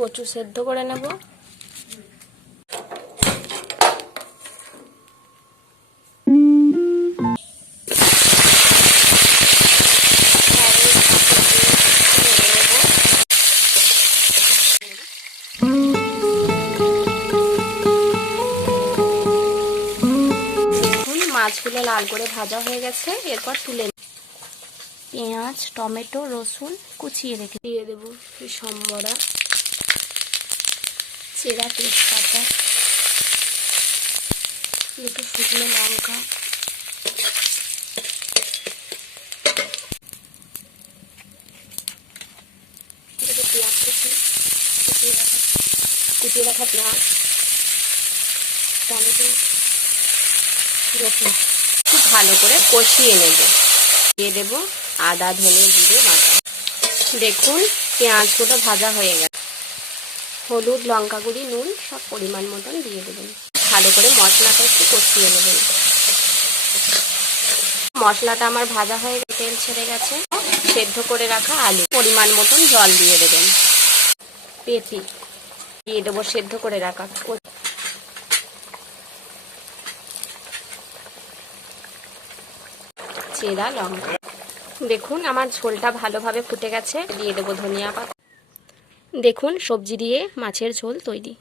কচু সেদ্ধ করে নেব। মাছগুলো লাল করে ভাজা হয়ে গেছে, এরপর তুলে পেঁয়াজ, টমেটো, রসুন কুচিয়ে রেখে দিয়ে দেবো সম্বরা, চেরা তেজপাতা, দুটো শুকনো লঙ্কা, পেঁয়াজ কুচিয়ে রাখা পেঁয়াজ, টমেটো, রসুন খুব ভালো করে কষিয়ে নেব। দিয়ে দেবো আদা, ধনে, জিরে বাটা। দেখুন পেঁয়াজগুলো ভাজা হয়ে গেছে। হলুদ, লঙ্কা গুঁড়ি, নুন সব পরিমাণ মতন দিয়ে দেবেন। ভালো করে মশলাটা একটু কষিয়ে নেবেন। মশলাটা আমার ভাজা হয়ে গেছে, তেল ছেড়ে গেছে। সেদ্ধ করে রাখা আলু, পরিমাণ মতন জল দিয়ে দেবেন। পেঁপে দিয়ে দেবো সেদ্ধ করে রাখা, চেরা লঙ্কা। দেখুন আমার ঝোলটা ভালোভাবে ফুটে গেছে, দিয়ে দেবো ধনিয়া পাতা। দেখুন সবজি দিয়ে মাছের ঝোল তৈরি।